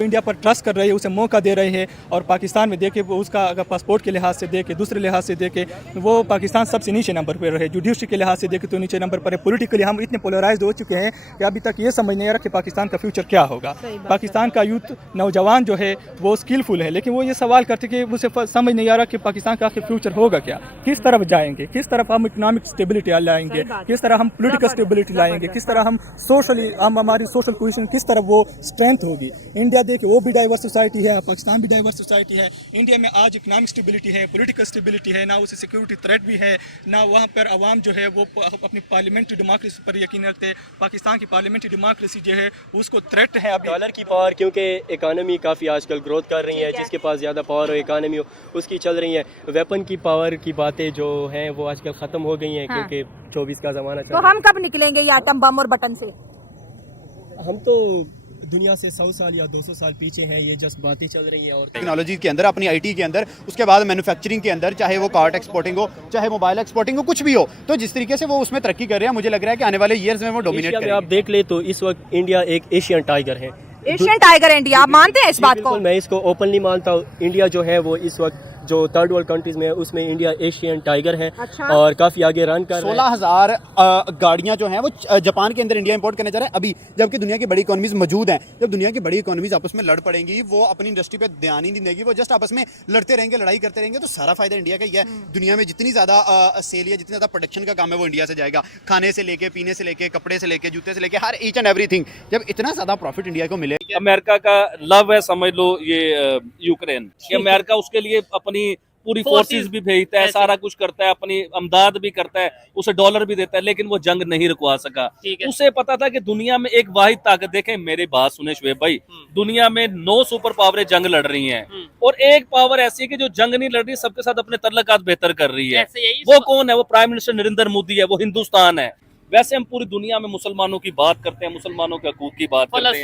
India पर trust कर रहे हैं, उसे मौका दे रहे हैं। और पाकिस्तान में देखे वो उसका अगर पासपोर्ट के लिहाज से देखे, दूसरे लिहाज से देखे, वो पाकिस्तान सबसे नीचे नंबर पर रहे। जुडिशरी के लिहाज से देखे तो नीचे नंबर पर है। पॉलिटिकली हम इतने पोलराइज्ड हो चुके हैं कि अभी तक ये समझ नहीं आ रहा कि पाकिस्तान का फ्यूचर क्या होगा। पाकिस्तान का यूथ नौजवान जो है वो स्किलफुल है, लेकिन वो ये सवाल करते कि उसे समझ नहीं आ रहा कि पाकिस्तान का आखिर फ्यूचर होगा क्या, किस तरफ जाएंगे, किस तरफ हम इकोनॉमिक स्टेबिलिटी लाएंगे, किस तरह हम पॉलिटिकल स्टेबिलिटी लाएंगे, किस तरह हम सोशली हमारी सोशल कोहेशन किस तरह वो स्ट्रेंथ होगी। इंडिया देखिए वो भी डाइवर्स सोसाइटी है, पाकिस्तान भी डाइवर्स सोसाइटी है। इंडिया में आज इकोनॉमिक स्टेबिलिटी है, पॉलिटिकल स्टेबिलिटी है, ना उसे सिक्योरिटी थ्रेट भी है, ना वहाँ पर आवाम जो है वो अपनी पार्लियामेंट्री डेमोक्रेसी पर यकीन रखते। पाकिस्तान की पार्लियामेंट्री डेमोक्रेसी जो है उसको थ्रेट है अभी। डॉलर की पावर, क्योंकि इकानमी काफ़ी आजकल ग्रोथ कर रही है, जिसके पास ज़्यादा पावर हो इकानमी हो उसकी चल रही है। वेपन की पावर की बातें जो हैं वो आजकल ख़त्म हो गई हैं, क्योंकि 24 का ज़माना चल रहा है। तो हम कब निकलेंगे ये एटम बम और बटन से? हम तो दुनिया से 100 साल या 200 साल पीछे हैं, ये जस्ट बातें चल रही हैं। और टेक्नोलॉजी के अंदर, अपनी आईटी के अंदर, उसके बाद मैन्युफैक्चरिंग के अंदर, चाहे वो कार्ट एक्सपोर्टिंग हो, चाहे मोबाइल एक्सपोर्टिंग हो, कुछ भी हो, तो जिस तरीके से वो उसमें तरक्की कर रहे हैं, मुझे लग रहा है कि आने वाले ईयर्स में वो डोमिनेट एशिया में करेंगे। आप देख ले तो इस वक्त इंडिया एक एशियन टाइगर है। एशियन टाइगर इंडिया, आप मानते हैं इस बात को? मैं इसको ओपनली मानता हूँ। इंडिया जो है वो इस वक्त जो थर्ड वर्ल्ड कंट्रीज में है उसमें इंडिया एशियन टाइगर है। अच्छा। और काफ़ी आगे रन कर रहा है। 16,000 गाड़ियाँ जो हैं वो जापान के अंदर इंडिया इंपोर्ट करने जा रहा है अभी, जबकि दुनिया की बड़ी इकोनॉमीज मौजूद हैं। जब दुनिया की बड़ी इकोनॉमीज आपस में लड़ पड़ेंगी, वो अपनी इंडस्ट्री पे ध्यान ही नहीं देगी, वो जस्ट आपस में लड़ते रहेंगे, लड़ाई करते रहेंगे, तो सारा फायदा इंडिया का ही है। दुनिया में जितनी ज़्यादा सेल या जितनी ज़्यादा प्रोडक्शन का काम है वो इंडिया से जाएगा। खाने से लेके, पीने से लेके, कपड़े से लेके, जूते से लेके, हर ईच एंड एवरीथिंग। जब इतना ज़्यादा प्रॉफिट इंडिया को मिले, अमेरिका का लव है, समझ लो ये यूक्रेन। अमेरिका उसके लिए अपनी पूरी फोर्सेस भी भेजता है, सारा कुछ करता है, अपनी अमदाद भी करता है, उसे डॉलर भी देता है, लेकिन वो जंग नहीं रुकवा सका। उसे पता था कि दुनिया में एक वाहिद ताकत, देखें मेरे बात सुने शुएब भाई, दुनिया में 9 सुपर पावरें जंग लड़ रही हैं और एक पावर ऐसी है कि जो जंग नहीं लड़ रही, सबके साथ अपने तल्लुकात बेहतर कर रही है। वो कौन है? वो प्राइम मिनिस्टर नरेंद्र मोदी है, वो हिंदुस्तान है। वैसे हम पूरी दुनिया में मुसलमानों की बात करते हैं, मुसलमानों के हकूक की बात करते हैं,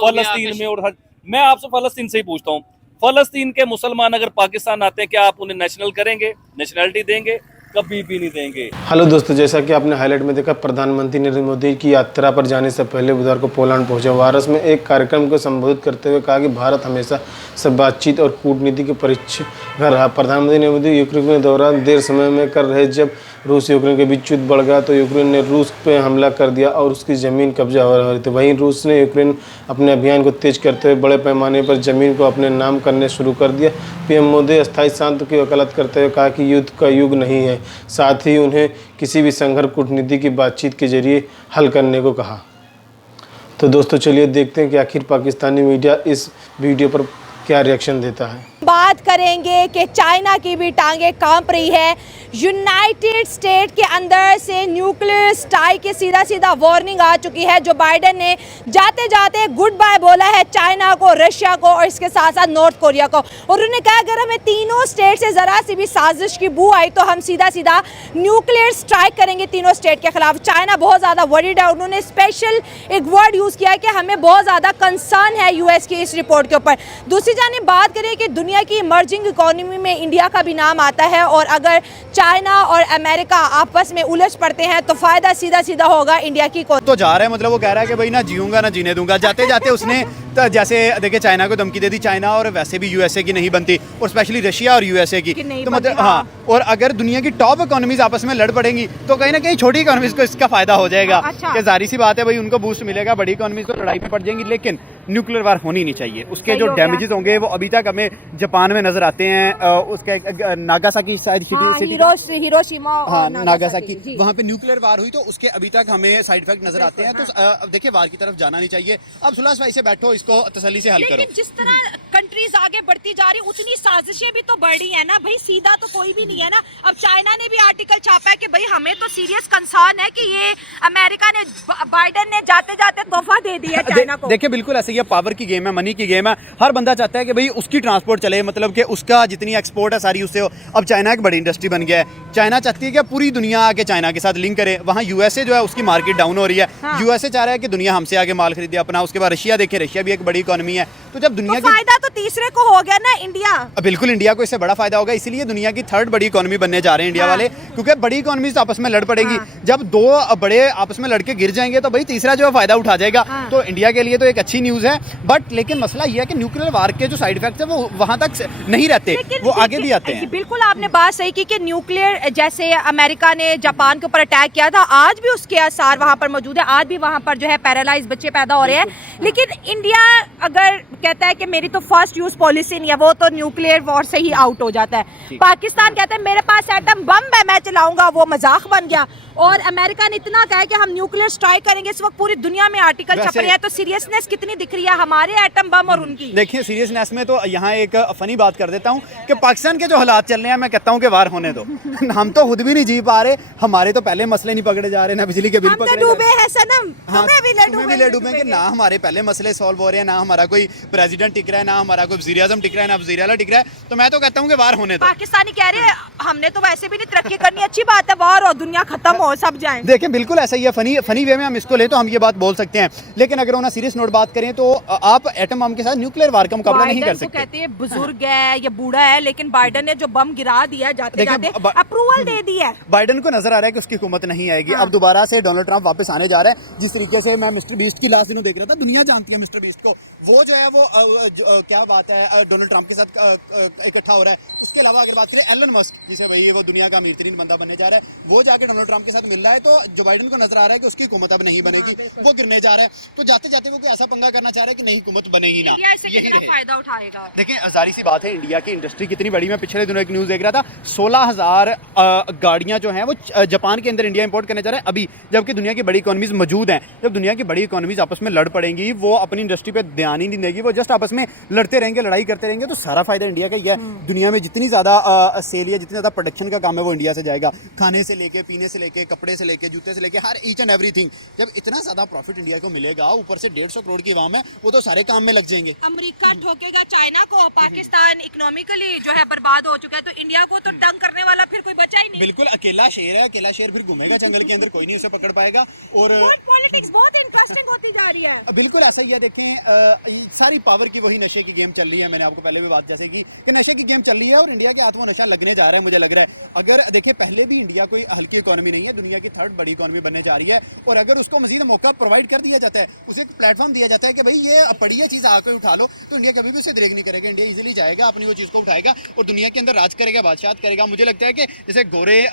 फलस्तीन में। और मैं आपसे फलस्तीन से ही पूछता हूँ, फलस्तीन के मुसलमान अगर पाकिस्तान आते हैं, क्या आप उन्हें नेशनल करेंगे, नेशनलिटी देंगे? कभी भी नहीं देंगे। हेलो दोस्तों, जैसा कि आपने हाईलाइट में देखा, प्रधानमंत्री नरेंद्र मोदी की यात्रा पर जाने से पहले बुधवार को पोलैंड पहुंचे। वारस में एक कार्यक्रम को संबोधित करते हुए कहा कि भारत हमेशा सब बातचीत और कूटनीति के परीक्षण कर रहा। प्रधानमंत्री नरेंद्र मोदी यूक्रेन के दौरान देर समय में कर रहे, जब रूस यूक्रेन के बीच युद्ध बढ़ गया तो यूक्रेन ने रूस पे हमला कर दिया और उसकी ज़मीन कब्जा हो रही थी। वहीं रूस ने यूक्रेन अपने अभियान को तेज करते हुए बड़े पैमाने पर ज़मीन को अपने नाम करने शुरू कर दिया। पीएम मोदी अस्थायी शांति की वकालत करते हुए कहा कि युद्ध का युग नहीं है, साथ ही उन्हें किसी भी संघर्ष कूटनीति की बातचीत के जरिए हल करने को कहा। तो दोस्तों चलिए देखते हैं कि आखिर पाकिस्तानी मीडिया इस वीडियो पर क्या रिएक्शन देता है। बात करेंगे कि चाइना की भी टांगे कांप रही है। यूनाइटेड स्टेट के अंदर से न्यूक्लियर स्ट्राइक की सीधा सीधा वार्निंग आ चुकी है। जो बाइडेन ने जाते जाते गुड बाय बोला है चाइना को, रशिया को और इसके साथ साथ नॉर्थ कोरिया को। और उन्होंने कहा अगर हमें तीनों स्टेट से ज़रा सी भी साजिश की बू आई तो हम सीधा सीधा न्यूक्लियर स्ट्राइक करेंगे तीनों स्टेट के खिलाफ। चाइना बहुत ज़्यादा वरीड है। उन्होंने स्पेशल एक वर्ड यूज़ किया कि हमें बहुत ज़्यादा कंसर्न है यूएस की इस रिपोर्ट के ऊपर। दूसरी जानिब बात करें कि दुनिया की इमर्जिंग इकोनॉमी में इंडिया का भी नाम आता है, और अगर चाइना और अमेरिका आपस में उलझ पड़ते हैं तो फायदा सीधा सीधा होगा इंडिया की को। तो जा रहा है, मतलब वो कह रहा है कि भाई ना जीऊंगा ना जीने दूंगा। जाते जाते उसने तो जैसे देखिए चाइना को धमकी दे दी। चाइना और वैसे भी यूएसए की नहीं बनती, और स्पेशली रशिया और यूएसए की तो मतलब हाँ। और अगर दुनिया की टॉप इकोनॉमीज आपस में लड़ पड़ेंगी तो कहीं ना कहीं छोटी इकोनॉमीज को इसका फायदा हो जाएगा। अच्छा। कि जाहिर सी बात है भाई, उनको बूस्ट मिलेगा, बड़ी इकोनॉमीज तो लड़ाई में पड़ जाएंगी, लेकिन न्यूक्लियर वार होनी नहीं चाहिए। उसके जो डैमेजेस होंगे वो अभी तक हमें जापान में नजर आते हैं। उसके नागासाकी सिटी, हिरोशिमा, हाँ नागासाकी, वहाँ पे न्यूक्लियर वार हुई तो उसके अभी तक हमें साइड इफेक्ट नजर आते हैं। तो अब देखिए वार की तरफ जाना नहीं चाहिए। अब सुलह सफाई से बैठो, इसको तसल्ली से हल करो। लेकिन जिस तरह कंट्रीज आगे बढ़ती जा रही उतनी साजिशें भी तो बढ़ रही है ना भाई, सीधा तो कोई भी नहीं है ना। अब चाइना ने भी आर्टिकल छापा है कि भाई हमें तो सीरियस कंसर्न है कि ये अमेरिका ने, बाइडेन ने जाते जाते तोहफा दे दिया चाइना को। देखिए बिल्कुल ऐसे ही पावर की गेम है, मनी की गेम है। हर बंदा चाहता है कि भाई उसकी ट्रांसपोर्ट चले, मतलब कि उसका जितनी एक्सपोर्ट है सारी उससे हो। अब चाइना एक बड़ी इंडस्ट्री बन गया है। चाइना चाहती है कि पूरी दुनिया आके चाइना के साथ लिंक करे। वहाँ यूएसए जो है उसकी मार्केट डाउन हो रही है। हाँ। यूएसए चाह रहा है कि दुनिया हमसे आगे माल खरीदे अपना। उसके बाद रशिया देखें, रशिया भी एक बड़ी इकोनॉमी है। तो जब दुनिया तो फायदा तो तीसरे दूसरे को हो गया ना इंडिया। बिल्कुल इंडिया को इससे बड़ा फायदा होगा, इसीलिए दुनिया की थर्ड बड़ी इकोनॉमी बनने जा रहे हैं इंडिया वाले, क्योंकि बड़ी इकोनॉमीज आपस में लड़ पड़ेंगी। जब दो बड़े आपस में लड़के गिर जाएंगे तो भाई तीसरा जो है फायदा उठा जाएगा। तो इंडिया के लिए तो एक अच्छी न्यूज है, बट लेकिन मसला यह है कि न्यूक्लियर वार के जो साइड इफेक्ट्स है वो वहां तक नहीं रहते, वो आगे भी आते हैं। बिल्कुल आपने बात सही की कि न्यूक्लियर जैसे अमेरिका ने जापान के ऊपर अटैक किया था, आज भी उसके आसार वहां पर मौजूद है, आज भी वहां पर जो है पैरालाइज बच्चे पैदा हो रहे हैं। लेकिन इंडिया अगर कहता है कि मेरी तो फर्स्ट यूज पॉलिसी नहीं है, वो तो न्यूक्लियर वॉर से ही आउट हो जाता है। पाकिस्तान कहता है मेरे पास एटम बम है, मैं चलाऊंगा, वो मजाक बन गया। और अमेरिका ने इतना कहा कि हम न्यूक्लियर स्ट्राइक करेंगे, इस वक्त पूरी दुनिया में आर्टिकल छप रहे हैं। तो सीरियसनेस कितनी दिख रही है हमारे एटम बम और उनकी। देखिए सीरियसनेस में तो यहाँ एक फनी बात कर देता हूँ कि पाकिस्तान के जो हालात चल रहे हैं, मैं कहता हूँ कि वार होने दो। हम तो खुद भी नहीं जी पा रहे, हमारे तो पहले मसले नहीं पकड़े जा रहे, ना बिजली के बिल पकड़े डूबे हैं सनम, हाँ, तुम्हें भी ले डूबेंगे ना, हमारे पहले मसले सॉल्व हो रहे हैं, ना हमारा कोई प्रेसिडेंट टिक रहा है, ना हमारा कोई वज़ीर आज़म टिक रहा है, ना वज़ीर आला टिक रहा है। तो मैं तो कहता हूँ कि वार होने दो। पाकिस्तानी कह रहे हैं हमने तो वैसे भी नहीं तरक्की करनी, अच्छी बात है, वार हो, दुनिया खत्म हो, सब जाएं। देखिए बिल्कुल ऐसा ही है, फनी वे में हम इसको ले तो हम ये बात बोल सकते हैं, लेकिन अगर उन्हें सीरियस नोट बात करें तो आप एटम बम के साथ न्यूक्लियर वार का मुकाबला नहीं कर सकते। कहते हैं बुजुर्ग है या बूढ़ा है, लेकिन बाइडेन ने जो बम गिरा दिया जाते जाते अप्रूवल दे दी है। बाइडेन को नजर आ रहा है कि उसकी हुकूमत नहीं आएगी। अब दोबारा से डोनाल्ड ट्रंप वापस आने जा रहा है। जिस तरीके से मैं मिस्टर बीस्ट की लास्ट दिनों देख रहा था, दुनिया जानती है मिस्टर बीस्ट को, वो जो है वो क्या बात है डोनाल्ड ट्रंप के साथ इकट्ठा हो रहा है। उसके अलावा अगर बात करें एलन मस्क, जिसे भाई वो दुनिया का अमीर तरीन बंदा बनने जा रहा है, वो जाके डोनाल्ड ट्रंप के साथ मिल रहा है। तो जो बाइडेन को नजर आ रहा है कि उसकी हुकूमत अब नहीं बनेगी, वो गिरने जा रहा है। तो जाते जाते वो कोई ऐसा पंगा करना चाह रहा है कि नहीं हुकूमत बनेगी ना, यही फायदा उठाएगा। देखिए जारी सी बात है, इंडिया की इंडस्ट्री कितनी बड़ी। मैं पिछले दिनों एक न्यूज़ देख रहा था, 16,000 गाड़ियां जो हैं वो जापान के अंदर इंडिया इंपोर्ट करने जा रहा है अभी, जबकि दुनिया की बड़ी इकोनॉमीज मौजूद हैं। जब दुनिया की बड़ी इकोनॉमीज आपस में लड़ पड़ेंगी, वो अपनी इंडस्ट्री पे ध्यान ही नहीं देगी, वो जस्ट आपस में लड़ते रहेंगे, लड़ाई करते रहेंगे, तो सारा फायदा इंडिया का ही है। दुनिया में जितनी ज़्यादा सेल या जितनी ज़्यादा प्रोडक्शन का काम है वो इंडिया से जाएगा, खाने से लेके, पीने से लेके, कपड़े से लेके, जूते से लेके, हर ईच एंड एवरीथिंग। जब इतना ज़्यादा प्रॉफिट इंडिया को मिलेगा, ऊपर से 150 करोड़ की आवाम है, वो तो सारे काम में लग जाएंगे। अमेरिका ठोकेगा चाइना को, पाकिस्तान इकोनॉमिकली जो है बर्बाद हो चुका है, तो इंडिया को तो डंक करने वाला फिर कोई बचा ही नहीं। बिल्कुल अकेला शेर है, अकेला शेर फिर घूमेगा जंगल के अंदर, कोई नहीं उसे पकड़ पाएगा। और पॉलिटिक्स बहुत इंटरेस्टिंग होती जा रही है। बिल्कुल ऐसा ही है। देखें सारी पावर की वही नशे की गेम चल रही है। मैंने आपको पहले भी बात जैसे की कि नशे की गेम चल रही है और इंडिया के हाथ वो नशा लगने जा रहा है, मुझे लग रहा है। अगर देखिए पहले भी इंडिया कोई हल्की इकोनॉमी नहीं है, दुनिया की थर्ड बड़ी इकोनॉमी बनने जा रही है। और अगर उसको मजीद मौका प्रोवाइड कर दिया जाता है, उसे एक प्लेटफॉर्म दिया जाता है कि भाई ये पड़ी है चीज़, आकर उठा लो, तो इंडिया कभी भी उसे देख नहीं करेगा। इंडिया इजीली जाएगा, अपनी वो चीज़ को उठाएगा और दुनिया के अंदर राज करेगा, बादशाहत करेगा। मुझे लगता है कि जैसे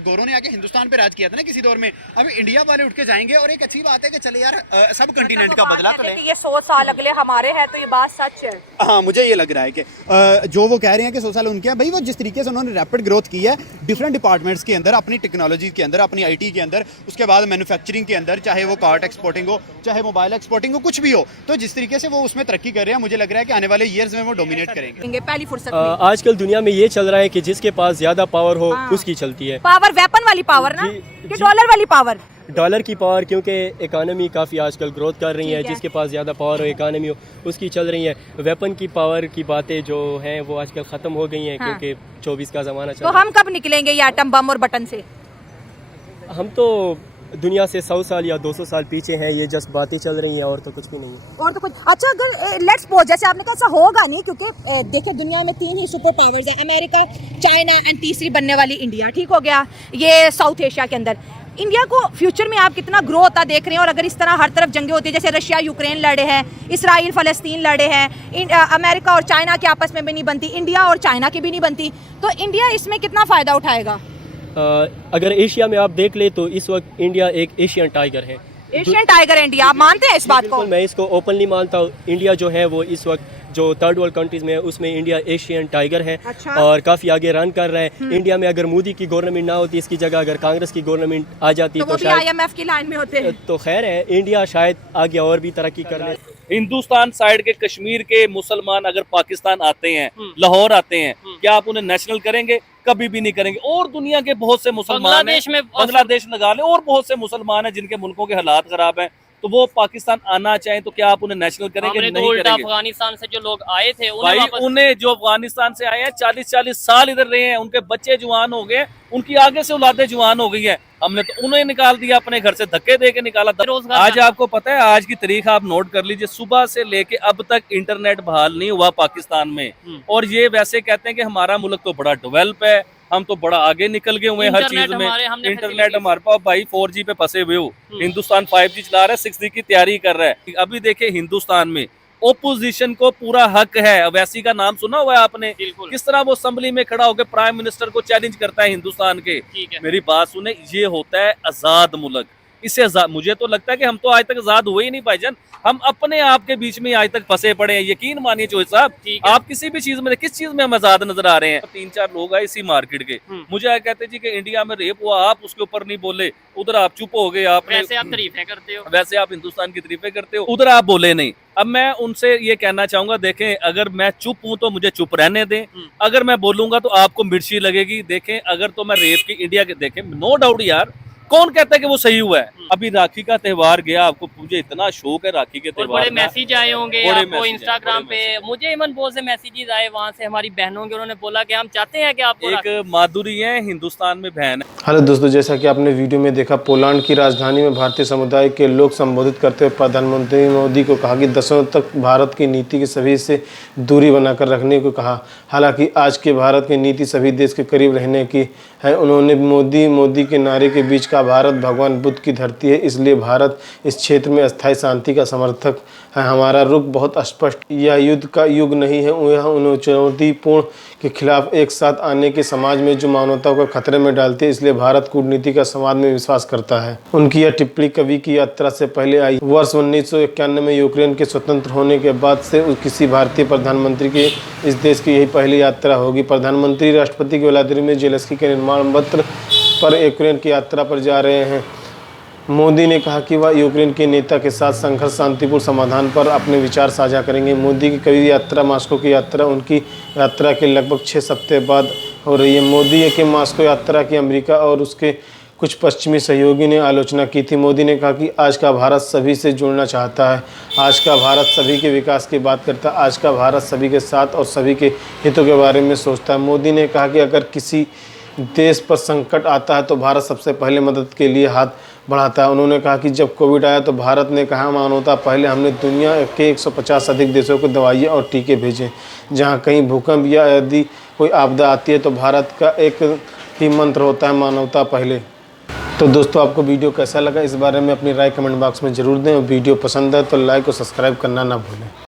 गोरों ने आके हिंदुस्तान पे राज किया था ना किसी दौर में, अब इंडिया वाले उठ के जाएंगे। और एक अच्छी बात है कि चले यार सब कंटिनेंट का बदला तो ये 100 साल अगले हमारे हैं, तो ये बात सच है। हाँ, मुझे ये लग रहा है कि जो वो कह रहे हैं कि 100 साल उनके हैं, भाई वो जिस तरीके से उन्होंने रैपिड ग्रोथ की है डिफरेंट डिपार्टमेंट्स के अंदर, अपनी टेक्नोलॉजी के अंदर, अपनी IT के अंदर, उसके बाद मैन्युफैक्चरिंग के अंदर, चाहे वो कार्ट एक्सपोर्टिंग हो, चाहे मोबाइल एक्सपोर्टिंग हो, कुछ भी हो, तो जिस तरीके से वो उसमें तरक्की कर रहे हैं, मुझे लग रहा है कि आने वाले ईयर्स में वो डोमिनेट करेंगे। पहली फुर्सत में आजकल दुनिया में ये चल रहा है कि जिसके पास ज़्यादा पावर हो उसकी चलती है। पावर वेपन वाली पावर ना, कि डॉलर वाली पावर? डॉलर की पावर, क्योंकि इकानमी काफ़ी आजकल ग्रोथ कर रही है, जिसके पास ज़्यादा पावर हो इकानमी हो उसकी चल रही है। वेपन की पावर की बातें जो हैं वो आजकल ख़त्म हो गई हैं, क्योंकि 24 का ज़माना चल रहा है। तो हम कब निकलेंगे ये एटम बम और बटन से? हम तो दुनिया से 100 साल या 200 साल पीछे हैं, ये जस्ट बातें चल रही हैं और तो कुछ भी नहीं है। और तो कुछ अच्छा, अगर लेट्स सपोज जैसे आपने कहा ऐसा होगा नहीं, क्योंकि देखिए दुनिया में 3 ही सुपर पावर्स हैं, अमेरिका, चाइना एंड तीसरी बनने वाली इंडिया, ठीक हो गया, ये साउथ एशिया के अंदर। इंडिया को फ्यूचर में आप कितना ग्रो होता देख रहे हैं? और अगर इस तरह हर तरफ जंगे होती है, जैसे रशिया यूक्रेन लड़े हैं, इसराइल फ़लस्तीन लड़े हैं, अमेरिका और चाइना के आपस में भी नहीं बनती, इंडिया और चाइना की भी नहीं बनती, तो इंडिया इसमें कितना फ़ायदा उठाएगा? अगर एशिया में आप देख ले तो इस वक्त इंडिया एक एशियन टाइगर है। एशियन टाइगर है इंडिया, आप मानते हैं इस बात को? मैं इसको ओपनली मानता हूँ। इंडिया जो है वो इस वक्त जो थर्ड वर्ल्ड कंट्रीज में है उसमें इंडिया एशियन टाइगर है। अच्छा। और काफ़ी आगे रन कर रहा है। इंडिया में अगर मोदी की गवर्नमेंट ना होती, इसकी जगह अगर कांग्रेस की गवर्नमेंट आ जाती तो शायद IMF की लाइन में होते। तो खैर है, इंडिया शायद आगे और भी तरक्की कर ले। हिंदुस्तान साइड के कश्मीर के मुसलमान अगर पाकिस्तान आते हैं, लाहौर आते हैं, क्या आप उन्हें नेशनल करेंगे? कभी भी नहीं करेंगे। और दुनिया के बहुत से मुसलमान हैं, बांग्लादेश लगा ले, और बहुत से मुसलमान हैं जिनके मुल्कों के हालात खराब हैं, तो वो पाकिस्तान आना चाहें तो क्या आप उन्हें नेशनल करेंगे? नहीं करेंगे। अफगानिस्तान से जो लोग आए थे उन्हें जो अफगानिस्तान से आए हैं 40-40 साल इधर रहे हैं, उनके बच्चे जवान हो गए, उनकी आगे से औलादें जवान हो गई है, हमने तो उन्हें निकाल दिया अपने घर से, धक्के दे के निकाला। बेरोजगार आज आपको पता है, आज की तारीख आप नोट कर लीजिए, सुबह से लेके अब तक इंटरनेट बहाल नहीं हुआ पाकिस्तान में। और ये वैसे कहते हैं कि हमारा मुल्क तो बड़ा डेवलप है, हम तो बड़ा आगे निकल गए हुए हैं हर चीज में। इंटरनेट हमारे पास भाई 4G पे फंसे हुए हो, हिंदुस्तान 5G चला रहा है, 6G की तैयारी कर रहा है। अभी देखिए हिंदुस्तान में ओपोजिशन को पूरा हक है। अवैसी का नाम सुना हुआ है आपने, किस तरह वो असेंबली में खड़ा होकर प्राइम मिनिस्टर को चैलेंज करता है हिंदुस्तान के। मेरी बात सुने, ये होता है आजाद मुल्क। इससे मुझे तो लगता है कि हम तो आज तक आजाद हुए ही नहीं भाईजान, हम अपने आप के बीच में आज तक फंसे पड़े हैं। यकीन मानिए चौधरी साहब, आप किसी भी चीज में, किस चीज में हम आजाद नजर आ रहे हैं? 3-4 लोग आए इसी मार्केट के, मुझे कहते जी कि इंडिया में रेप हुआ, आप उसके ऊपर नहीं बोले, उधर आप चुप हो गए, आपने वैसे आप तारीफें करते हो, वैसे आप हिंदुस्तान की तारीफें करते हो, उधर आप बोले नहीं। अब मैं उनसे ये कहना चाहूंगा, देखें अगर मैं चुप हूं तो मुझे चुप रहने दें, अगर मैं बोलूंगा तो आपको मिर्ची लगेगी। देखें अगर तो मैं रेप की इंडिया के, देखें नो डाउट यार, कौन कहता है कि वो सही हुआ है? अभी राखी का त्योहार गया, आपको मुझे इतना शौक है राखी के त्योहार, बड़े मैसेज आए होंगे आपको इंस्टाग्राम पे, मुझे इमन बहुत से मैसेजेस आए वहाँ से हमारी बहनों के, उन्होंने बोला कि हम चाहते हैं कि आपको एक माधुरी है हिंदुस्तान में बहन है। हेलो दोस्तों, जैसा कि आपने वीडियो में देखा, पोलैंड की राजधानी में भारतीय समुदाय के लोग संबोधित करते हुए प्रधानमंत्री मोदी को कहा कि दशकों तक भारत की नीति के सभी से दूरी बनाकर रखने को कहा। हालांकि आज के भारत की नीति सभी देश के करीब रहने की है। उन्होंने मोदी के नारे के बीच का भारत भगवान बुद्ध की धरती है, इसलिए भारत इस क्षेत्र में अस्थायी शांति का समर्थक है। हमारा रुख बहुत स्पष्ट, यह युद्ध का युग नहीं है। यह उन चुनौतीपूर्ण के खिलाफ एक साथ आने के समाज में जो मानवता को खतरे में डालती है, इसलिए भारत कूटनीति का समाज में विश्वास करता है। उनकी यह टिप्पणी कवि की यात्रा से पहले आई। वर्ष 1991 में यूक्रेन के स्वतंत्र होने के बाद से किसी भारतीय प्रधानमंत्री के इस देश की यही पहली यात्रा होगी। प्रधानमंत्री राष्ट्रपति व्लादिमीर ज़ेलेंस्की के निर्माण पत्र पर यूक्रेन की यात्रा पर जा रहे हैं। मोदी ने कहा कि वह यूक्रेन के नेता के साथ संघर्ष शांतिपूर्ण समाधान पर अपने विचार साझा करेंगे। मोदी की कई यात्रा, मास्को की यात्रा उनकी यात्रा के लगभग 6 सप्ताह बाद हो रही है। मोदी के मास्को यात्रा की अमेरिका और उसके कुछ पश्चिमी सहयोगी ने आलोचना की थी। मोदी ने कहा कि आज का भारत सभी से जुड़ना चाहता है, आज का भारत सभी के विकास की बात करता है, आज का भारत सभी के साथ और सभी के हितों के बारे में सोचता है। मोदी ने कहा कि अगर किसी देश पर संकट आता है तो भारत सबसे पहले मदद के लिए हाथ बढ़ाता है। उन्होंने कहा कि जब कोविड आया तो भारत ने कहा मानवता पहले, हमने दुनिया के 150 अधिक देशों को दवाइयाँ और टीके भेजे। जहाँ कहीं भूकंप या यदि कोई आपदा आती है तो भारत का एक ही मंत्र होता है, मानवता पहले। तो दोस्तों, आपको वीडियो कैसा लगा इस बारे में अपनी राय कमेंट बॉक्स में ज़रूर दें, और वीडियो पसंद है तो लाइक और सब्सक्राइब करना ना भूलें।